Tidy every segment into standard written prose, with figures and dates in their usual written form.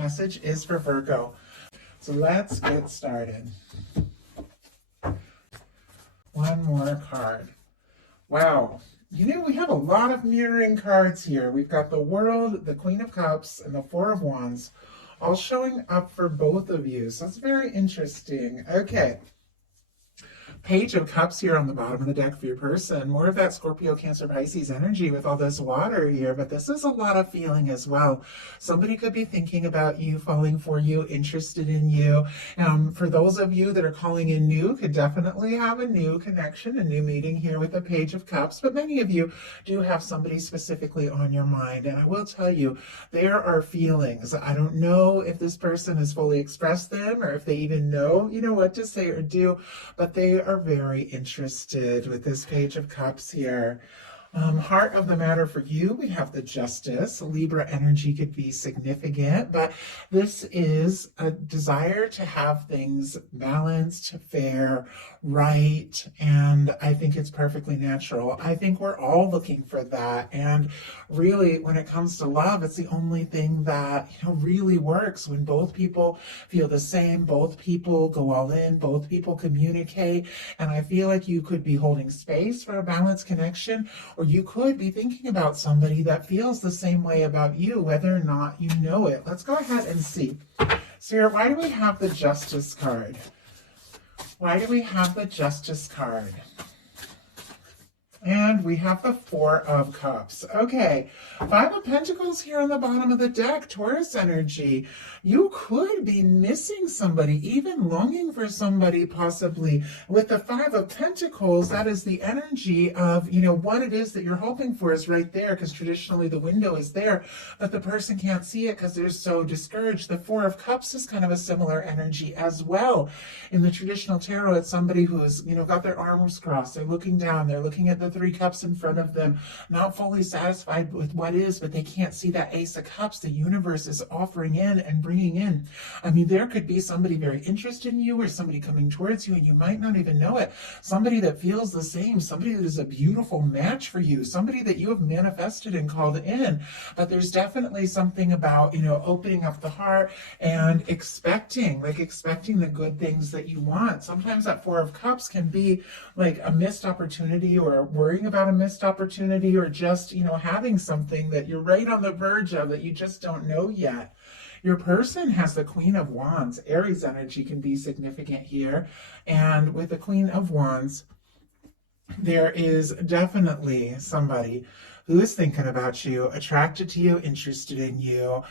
message is for Virgo. So let's get started. One more card. Wow. You know, we have a lot of mirroring cards here. We've got the World, the Queen of Cups, and the Four of Wands all showing up for both of you. So it's very interesting. Okay. Page of Cups here on the bottom of the deck for your person. More of that Scorpio, Cancer, Pisces energy with all this water here, but this is a lot of feeling as well. Somebody could be thinking about you, falling for you, interested in you. For those of you that are calling in new, could definitely have a new connection, a new meeting here with the Page of Cups, but many of you do have somebody specifically on your mind, and I will tell you, there are feelings. I don't know if this person has fully expressed them or if they even know, what to say or do, but they are very interested with this Page of Cups here. Heart of the matter for you, we have the Justice. Libra energy could be significant, but this is a desire to have things balanced, fair, right, and I think it's perfectly natural. I think we're all looking for that, and really, when it comes to love, it's the only thing that really works when both people feel the same, both people go all in, both people communicate, and I feel like you could be holding space for a balanced connection, or you could be thinking about somebody that feels the same way about you, whether or not you know it. Let's go ahead and see. Sarah, why do we have the Justice card? Why do we have the Justice card? And we have the Four of Cups. Okay, Five of Pentacles here on the bottom of the deck, Taurus energy. You could be missing somebody, even longing for somebody possibly. With the Five of Pentacles, that is the energy of, what it is that you're hoping for is right there, because traditionally the window is there, but the person can't see it because they're so discouraged. The Four of Cups is kind of a similar energy as well. In the traditional tarot, it's somebody who's, got their arms crossed. They're looking down. They're looking at the Three Cups in front of them, not fully satisfied with what is, but they can't see that Ace of Cups the universe is offering in and bringing in. I mean, there could be somebody very interested in you or somebody coming towards you and you might not even know it. Somebody that feels the same, somebody that is a beautiful match for you, somebody that you have manifested and called in. But there's definitely something about, opening up the heart and expecting the good things that you want. Sometimes that Four of Cups can be like a missed opportunity, or worrying about a missed opportunity, or just, having something that you're right on the verge of that you just don't know yet. Your person has the Queen of Wands. Aries energy can be significant here. And with the Queen of Wands, there is definitely somebody who is thinking about you, attracted to you, interested in you,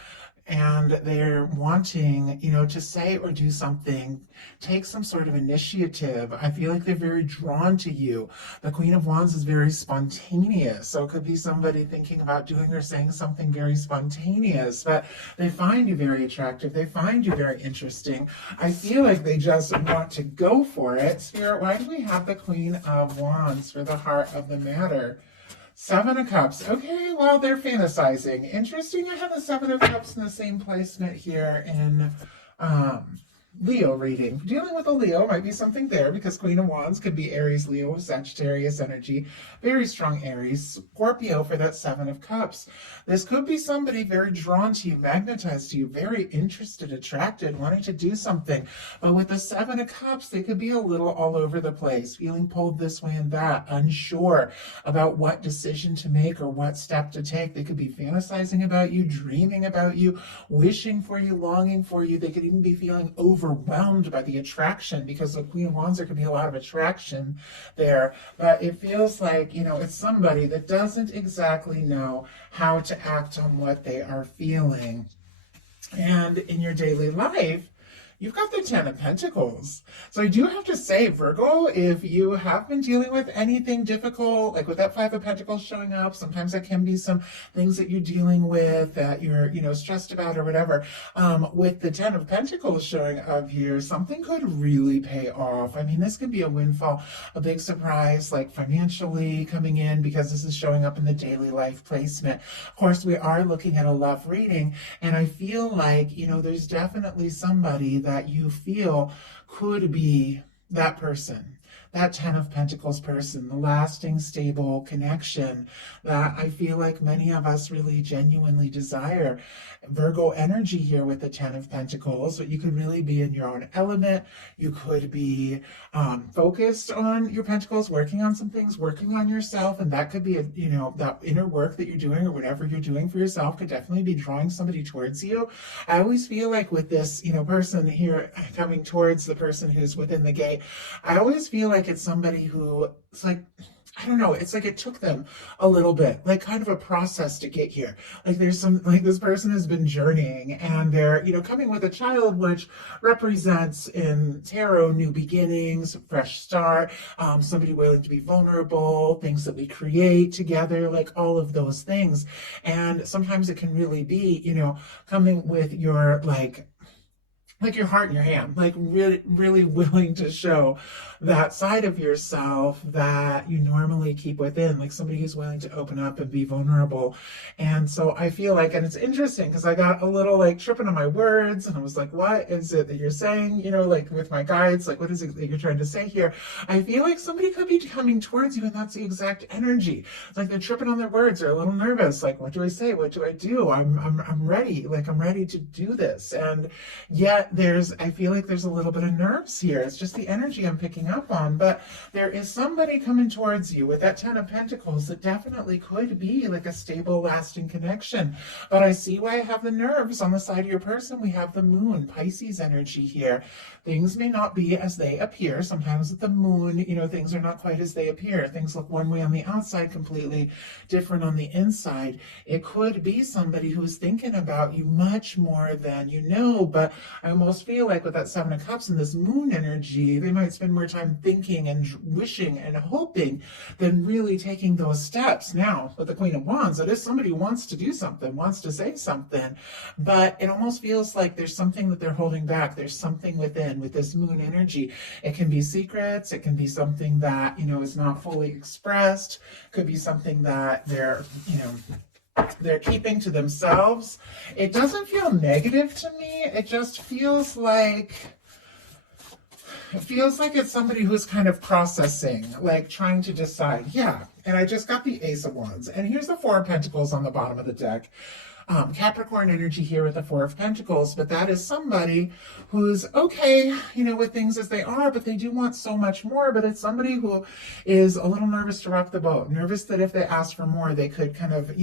and they're wanting, to say or do something, take some sort of initiative. I feel like they're very drawn to you. The Queen of Wands is very spontaneous, so it could be somebody thinking about doing or saying something very spontaneous, but they find you very attractive. They find you very interesting. I feel like they just want to go for it. Spirit, why do we have the Queen of Wands for the heart of the matter? Seven of Cups. Okay, well, they're fantasizing. Interesting, I have the Seven of Cups in the same placement here in Leo reading. Dealing with a Leo might be something there, because Queen of Wands could be Aries, Leo, Sagittarius energy. Very strong Aries. Scorpio for that Seven of Cups. This could be somebody very drawn to you, magnetized to you, very interested, attracted, wanting to do something. But with the Seven of Cups, they could be a little all over the place, feeling pulled this way and that, unsure about what decision to make or what step to take. They could be fantasizing about you, dreaming about you, wishing for you, longing for you. They could even be feeling overwhelmed by the attraction, because the Queen of Wands, there could be a lot of attraction there. But it feels like, it's somebody that doesn't exactly know how to act on what they are feeling. And in your daily life, you've got the Ten of Pentacles. So I do have to say, Virgo, if you have been dealing with anything difficult, like with that Five of Pentacles showing up, sometimes that can be some things that you're dealing with that you're, stressed about or whatever. With the Ten of Pentacles showing up here, something could really pay off. I mean, this could be a windfall, a big surprise, like financially coming in, because this is showing up in the daily life placement. Of course, we are looking at a love reading, and I feel like, there's definitely somebody that you feel could be that person that Ten of Pentacles person, the lasting, stable connection that I feel like many of us really genuinely desire. Virgo energy here with the Ten of Pentacles, but you could really be in your own element. You could be focused on your pentacles, working on some things, working on yourself, and that could be, that inner work that you're doing or whatever you're doing for yourself could definitely be drawing somebody towards you. I always feel like with this, person here coming towards the person who's within the gate, I always feel like it's somebody who, it's like, I don't know, it's like it took them a little bit, like kind of a process to get here. Like this person has been journeying and they're, coming with a child, which represents in tarot new beginnings, fresh start, somebody willing to be vulnerable, things that we create together, like all of those things. And sometimes it can really be, coming with your like your heart in your hand, like really, really willing to show that side of yourself that you normally keep within, like somebody who's willing to open up and be vulnerable. And so I feel like, and it's interesting because I got a little like tripping on my words and I was like, what is it that you're saying? Like with my guides, like what is it that you're trying to say here? I feel like somebody could be coming towards you and that's the exact energy. It's like they're tripping on their words, they're a little nervous. Like, what do I say? What do I do? I'm ready. Like, I'm ready to do this. And yet I feel like there's a little bit of nerves here. It's just the energy I'm picking up on, but there is somebody coming towards you with that Ten of Pentacles that definitely could be like a stable, lasting connection. But I see why I have the nerves on the side of your person. We have the moon, Pisces energy here. Things may not be as they appear. Sometimes with the moon, things are not quite as they appear. Things look one way on the outside, completely different on the inside. It could be somebody who's thinking about you much more than you know, but I almost feel like with that Seven of Cups and this moon energy, they might spend more time thinking and wishing and hoping than really taking those steps. Now, with the Queen of Wands, it is somebody who wants to do something, wants to say something, but it almost feels like there's something that they're holding back. There's something within with this moon energy. It can be secrets. It can be something that, is not fully expressed. Could be something that they're keeping to themselves. It doesn't feel negative to me. It just feels like it's somebody who's kind of processing, like trying to decide. Yeah. And I just got the Ace of Wands. And here's the Four of Pentacles on the bottom of the deck. Capricorn energy here with the Four of Pentacles, but that is somebody who's okay, with things as they are, but they do want so much more. But it's somebody who is a little nervous to rock the boat, nervous that if they ask for more, they could kind of,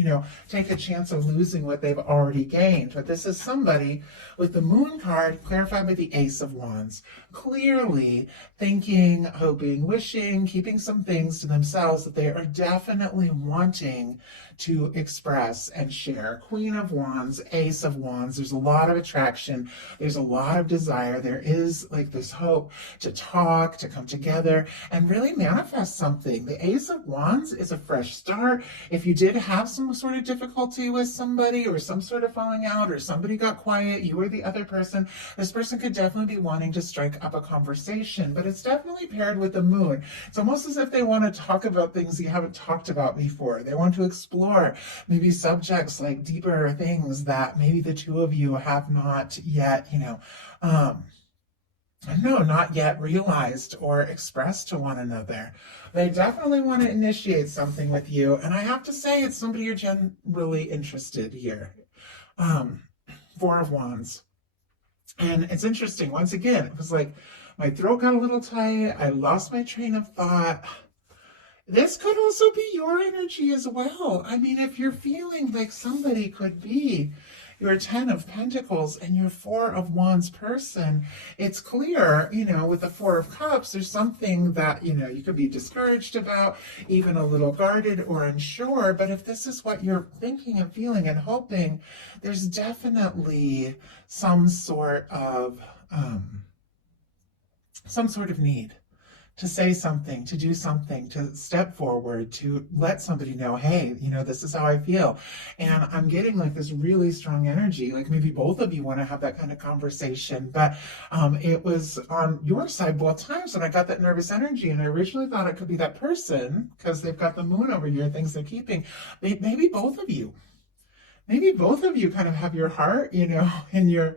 take a chance of losing what they've already gained. But this is somebody with the Moon card clarified by the Ace of Wands, clearly thinking, hoping, wishing, keeping some things to themselves that they are definitely wanting to express and share. Queen of Wands, Ace of Wands, there's a lot of attraction, there's a lot of desire, there is like this hope to talk, to come together and really manifest something. The Ace of Wands is a fresh start. If you did have some sort of difficulty with somebody or some sort of falling out or somebody got quiet, you or the other person, this person could definitely be wanting to strike up a conversation, but it's definitely paired with the moon. It's almost as if they want to talk about things you haven't talked about before. They want to explore maybe subjects, like deeper things that maybe the two of you have not yet, not yet realized or expressed to one another. They definitely want to initiate something with you. And I have to say, it's somebody you're generally interested here. Four of Wands. And it's interesting. Once again, it was like my throat got a little tight. I lost my train of thought. This could also be your energy as well. I mean, if you're feeling like somebody could be your Ten of Pentacles and your Four of Wands person, it's clear, with the Four of Cups, there's something that, you could be discouraged about, even a little guarded or unsure. But if this is what you're thinking and feeling and hoping, there's definitely some sort of need to say something, to do something, to step forward, to let somebody know, hey, this is how I feel. And I'm getting like this really strong energy, like maybe both of you want to have that kind of conversation. But it was on your side both times when I got that nervous energy. And I originally thought it could be that person because they've got the moon over here, things they're keeping. Maybe both of you. maybe both of you kind of have your heart, in your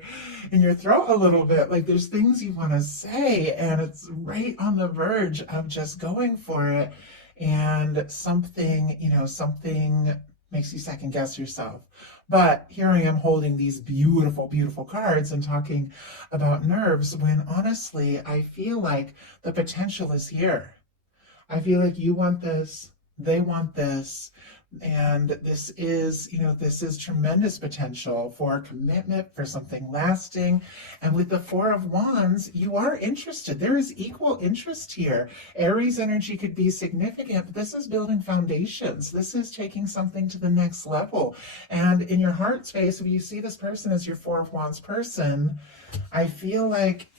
throat a little bit. Like there's things you want to say, and it's right on the verge of just going for it. And something, something makes you second guess yourself. But here I am holding these beautiful, beautiful cards and talking about nerves when honestly, I feel like the potential is here. I feel like you want this, they want this, and this is tremendous potential for commitment, for something lasting. And with the Four of Wands, you are interested. There is equal interest here. Aries energy could be significant, but this is building foundations. This is taking something to the next level. And in your heart space, if you see this person as your Four of Wands person, I feel like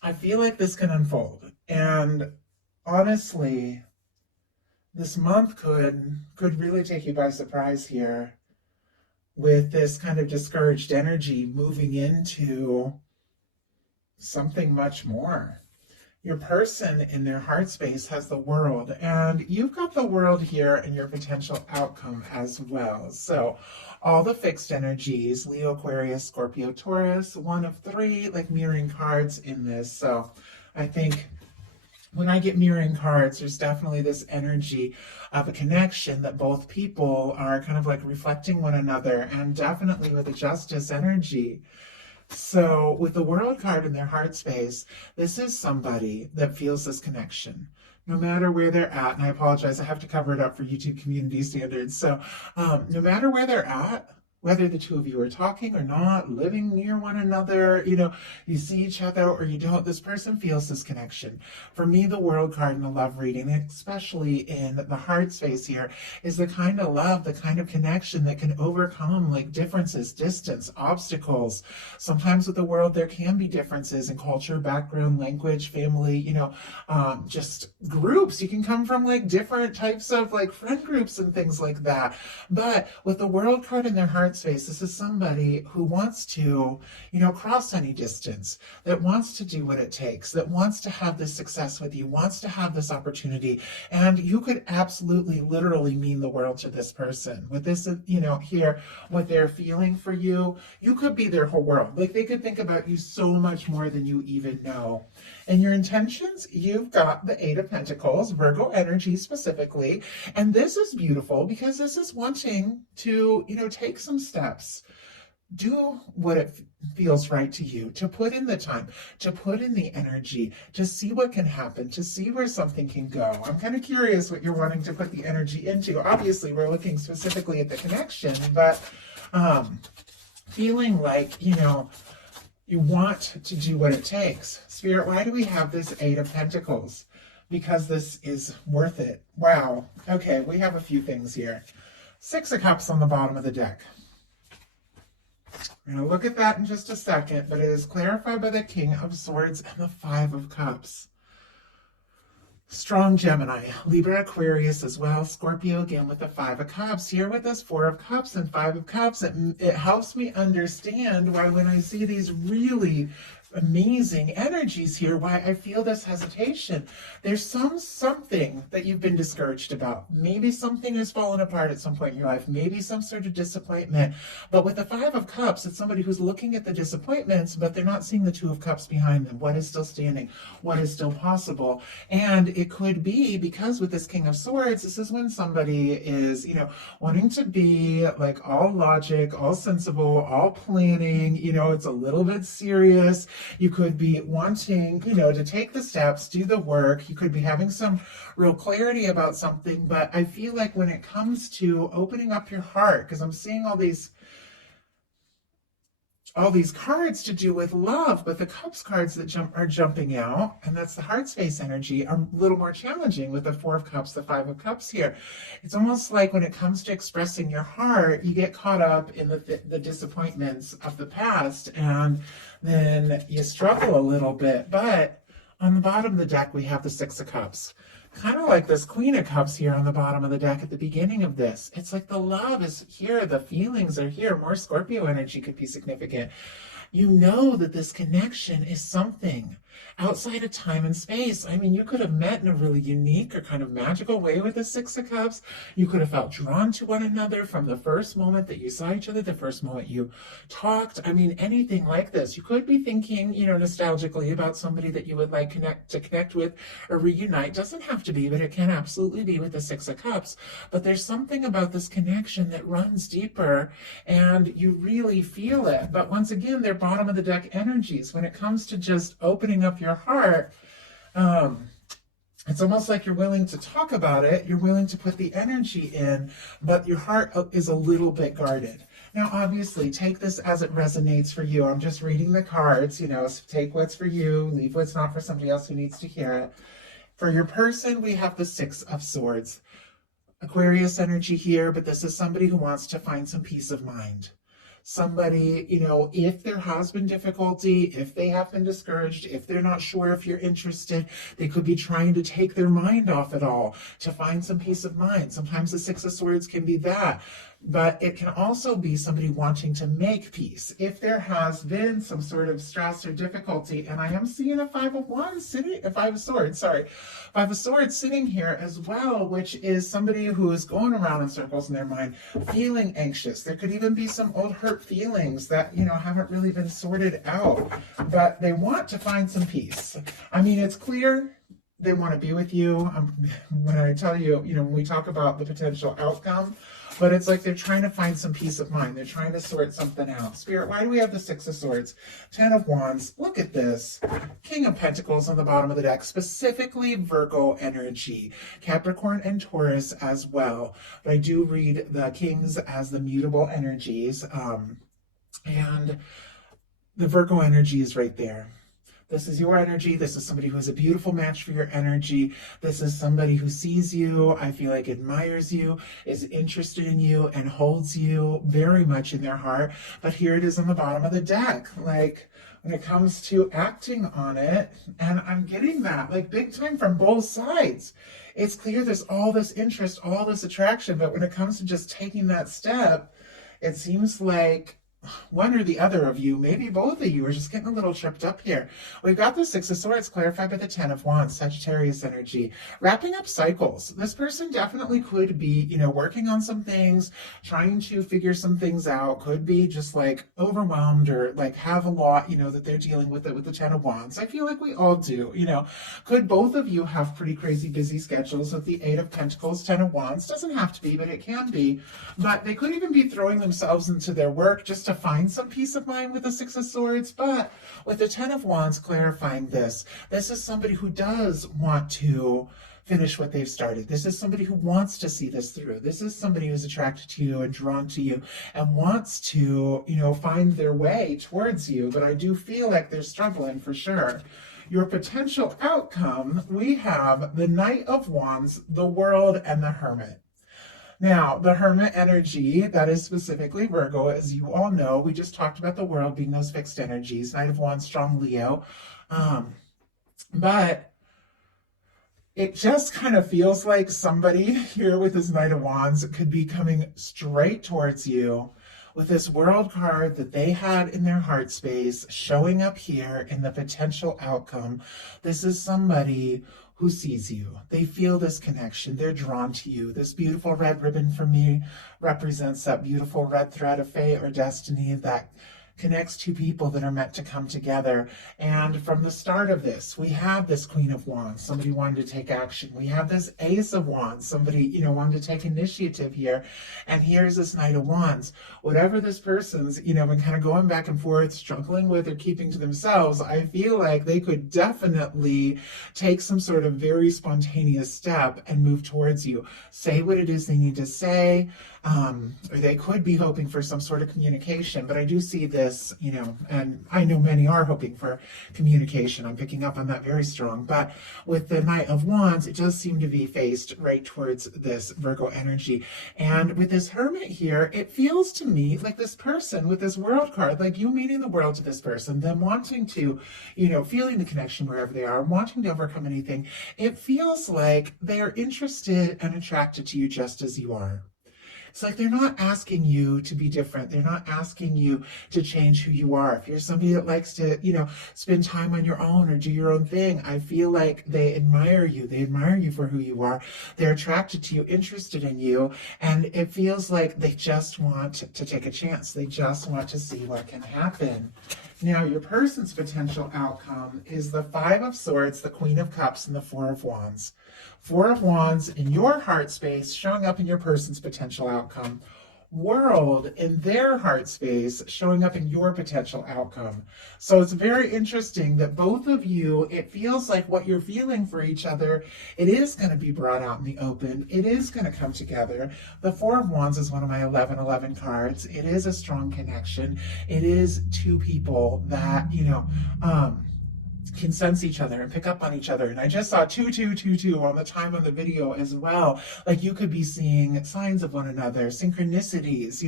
this can unfold. And honestly, this month could really take you by surprise here with this kind of discouraged energy moving into something much more. Your person in their heart space has the world, and you've got the world here and your potential outcome as well. So all the fixed energies, Leo, Aquarius, Scorpio, Taurus, one of three, like mirroring cards in this. So I think when I get mirroring cards, there's definitely this energy of a connection that both people are kind of like reflecting one another, and definitely with a justice energy. So with the world card in their heart space, this is somebody that feels this connection no matter where they're at. And I apologize, I have to cover it up for YouTube community standards. So no matter where they're at, whether the two of you are talking or not, living near one another, you see each other or you don't, this person feels this connection. For me, the world card in the love reading, especially in the heart space here, is the kind of love, the kind of connection that can overcome like differences, distance, obstacles. Sometimes with the world, there can be differences in culture, background, language, family, just groups. You can come from like different types of like friend groups and things like that. But with the world card in their heart space, this is somebody who wants to, cross any distance, that wants to do what it takes, that wants to have this success with you, wants to have this opportunity. And you could absolutely, literally mean the world to this person. With this, here, what they're feeling for you, you could be their whole world. Like they could think about you so much more than you even know. And your intentions, you've got the Eight of Pentacles, Virgo energy specifically. And this is beautiful because this is wanting to, take some steps, do what it feels right to you, to put in the time, to put in the energy, to see what can happen, to see where something can go. I'm kind of curious what you're wanting to put the energy into. Obviously, we're looking specifically at the connection, but feeling like, you want to do what it takes. Spirit, why do we have this Eight of Pentacles? Because this is worth it. Wow. Okay, we have a few things here. Six of Cups on the bottom of the deck. We're going to look at that in just a second, but it is clarified by the King of Swords and the Five of Cups. Strong Gemini, Libra, Aquarius as well, Scorpio again with the Five of Cups. Here with us, Four of Cups and Five of Cups. It helps me understand why when I see these really amazing energies here, why I feel this hesitation. There's something that you've been discouraged about. Maybe something has fallen apart at some point in your life. Maybe some sort of disappointment. But with the Five of Cups, it's somebody who's looking at the disappointments, but they're not seeing the Two of Cups behind them. What is still standing? What is still possible? And it could be because with this King of Swords, this is when somebody is, wanting to be like all logic, all sensible, all planning, it's a little bit serious. You could be wanting, to take the steps, do the work. You could be having some real clarity about something. But I feel like when it comes to opening up your heart, because I'm seeing all these cards to do with love, but the Cups cards that are jumping out, and that's the heart space energy, are a little more challenging with the Four of Cups, the Five of Cups here. It's almost like when it comes to expressing your heart, you get caught up in the disappointments of the past, and then you struggle a little bit. But on the bottom of the deck, we have the Six of Cups. Kind of like this Queen of Cups here on the bottom of the deck at the beginning of this. It's like the love is here, the feelings are here. More Scorpio energy could be significant. You know that this connection is something. outside of time and space. I mean, you could have met in a really unique or kind of magical way with the Six of Cups. You could have felt drawn to one another from the first moment that you saw each other, the first moment you talked. I mean, anything like this. You could be thinking, nostalgically about somebody that you would like connect with or reunite. Doesn't have to be, but it can absolutely be with the Six of Cups. But there's something about this connection that runs deeper and you really feel it. But once again, they're bottom of the deck energies. When it comes to just opening up your heart, it's almost like you're willing to talk about it, you're willing to put the energy in, but your heart is a little bit guarded. Now, obviously, take this as it resonates for you. I'm just reading the cards, so take what's for you, leave what's not for somebody else who needs to hear it. For your person, we have the Six of Swords. Aquarius energy here, but this is somebody who wants to find some peace of mind. Somebody, if there has been difficulty, if they have been discouraged, if they're not sure if you're interested, they could be trying to take their mind off it all to find some peace of mind. Sometimes the Six of Swords can be that. But it can also be somebody wanting to make peace. If there has been some sort of stress or difficulty, and I am seeing a Five of Swords sitting here as well, which is somebody who is going around in circles in their mind, feeling anxious. There could even be some old hurt feelings that, haven't really been sorted out, but they want to find some peace. I mean, it's clear they want to be with you. When I tell you, when we talk about the potential outcome, but it's like they're trying to find some peace of mind. They're trying to sort something out. Spirit, why do we have the Six of Swords? 10 of Wands. Look at this. King of Pentacles on the bottom of the deck. Specifically Virgo energy. Capricorn and Taurus as well. But I do read the Kings as the mutable energies. And the Virgo energy is right there. This is your energy. This is somebody who is a beautiful match for your energy. This is somebody who sees you, I feel like admires you, is interested in you, and holds you very much in their heart. But here it is on the bottom of the deck. Like, when it comes to acting on it, and I'm getting that, like, big time from both sides. It's clear there's all this interest, all this attraction, but when it comes to just taking that step, it seems like one or the other of you, maybe both of you, are just getting a little tripped up here. We've got the Six of Swords clarified by the 10 of Wands, Sagittarius energy. Wrapping up cycles. This person definitely could be, working on some things, trying to figure some things out, could be just like overwhelmed or like have a lot, that they're dealing with it with the 10 of Wands. I feel like we all do, Could both of you have pretty crazy busy schedules with the 8 of Pentacles, 10 of Wands? Doesn't have to be, but it can be. But they could even be throwing themselves into their work just to find some peace of mind with the Six of Swords. But with the 10 of Wands clarifying this is somebody who does want to finish what they've started. This is somebody who wants to see this through. This is somebody who's attracted to you and drawn to you and wants to, find their way towards you. But I do feel like they're struggling for sure. Your potential outcome, we have the Knight of Wands, the World, and the Hermit. Now, the Hermit energy, that is specifically Virgo, as you all know. We just talked about the World being those fixed energies. Knight of Wands, strong Leo. But it just kind of feels like somebody here with this Knight of Wands could be coming straight towards you with this World card that they had in their heart space showing up here in the potential outcome. This is somebody who sees you. They feel this connection. They're drawn to you. This beautiful red ribbon for me represents that beautiful red thread of fate or destiny that connects two people that are meant to come together. And from the start of this, we have this Queen of Wands, somebody wanted to take action. We have this Ace of Wands, somebody, wanted to take initiative here. And here's this Knight of Wands. Whatever this person's, been kind of going back and forth, struggling with or keeping to themselves, I feel like they could definitely take some sort of very spontaneous step and move towards you. Say what it is they need to say. Or they could be hoping for some sort of communication, but I do see this, and I know many are hoping for communication. I'm picking up on that very strong, but with the Knight of Wands, it does seem to be faced right towards this Virgo energy. And with this Hermit here, it feels to me like this person with this World card, like you meaning the world to this person, them wanting to, feeling the connection wherever they are, wanting to overcome anything. It feels like they're interested and attracted to you just as you are. It's like they're not asking you to be different. They're not asking you to change who you are. If you're somebody that likes to, spend time on your own or do your own thing, I feel like they admire you. They admire you for who you are. They're attracted to you, interested in you, and it feels like they just want to take a chance. They just want to see what can happen. Now, your person's potential outcome is the Five of Swords, the Queen of Cups, and the Four of Wands. Four of Wands in your heart space showing up in your person's potential outcome. World in their heart space showing up in your potential outcome. So it's very interesting that both of you, it feels like what you're feeling for each other, it is going to be brought out in the open. It is going to come together. The Four of Wands is one of my 1111 cards. It is a strong connection. It is two people that, can sense each other and pick up on each other. And I just saw 2222 on the time of the video as well. Like you could be seeing signs of one another, synchronicities,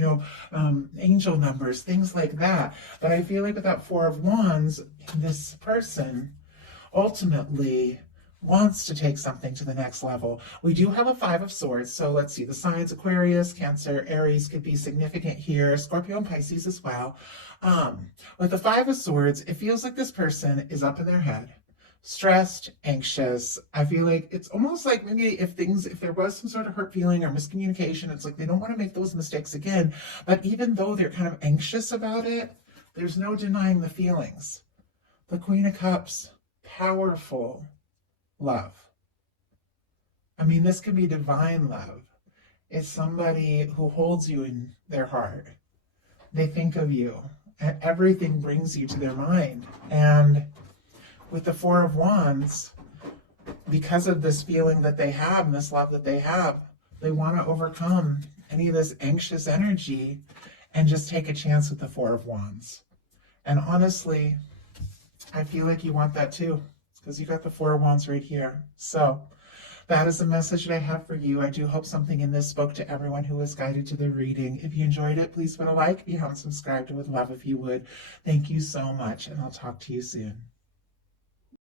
angel numbers, things like that. But I feel like with that Four of Wands, this person ultimately wants to take something to the next level. We do have a Five of Swords. So let's see, the signs Aquarius, Cancer, Aries could be significant here. Scorpio and Pisces as well. With the Five of Swords, it feels like this person is up in their head, stressed, anxious. I feel like it's almost like maybe if there was some sort of hurt feeling or miscommunication, it's like they don't want to make those mistakes again. But even though they're kind of anxious about it, there's no denying the feelings. The Queen of Cups, powerful love. I mean, this could be divine love. It's somebody who holds you in their heart. They think of you, and everything brings you to their mind. And with the Four of Wands, because of this feeling that they have and this love that they have, they want to overcome any of this anxious energy and just take a chance with the Four of Wands. And honestly, I feel like you want that too, because you got the Four of Wands right here. So that is the message that I have for you. I do hope something in this spoke to everyone who was guided to the reading. If you enjoyed it, please put a like. If you haven't subscribed, I would love if you would. Thank you so much, and I'll talk to you soon.